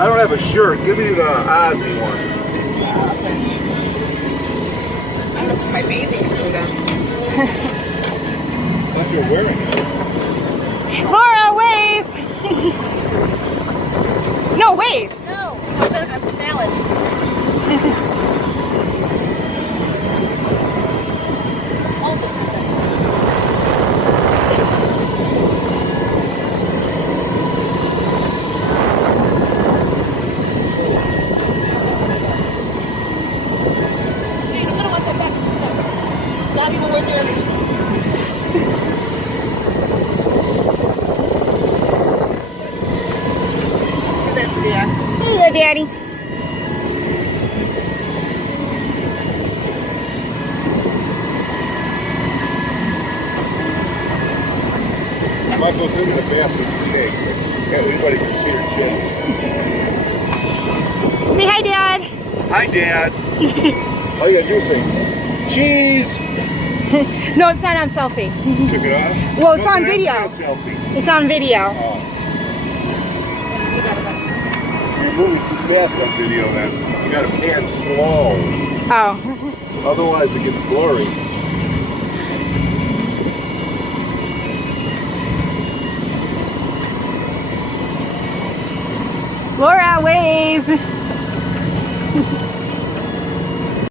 I don't have a shirt. Give me the Ozzy one. I'm gonna put my bathing suit on. What you're wearing it. Laura, wave! No, wave! No, I'm balanced. Hold this for a second. Hey, I'm gonna want that back in 2 seconds. It's not even worth your energy. Yeah. Hello, Daddy. Michael's into the bathroom today. Everybody can see her chin. Say hi, Dad. Hi, Dad. All you gotta do is say, cheese. No, it's not on selfie. Took it off? Well, it's No, on that's video. not a selfie. It's on video. Oh. You're moving too fast on video then. You gotta pan slow. Oh. Otherwise it gets blurry. Laura, wave.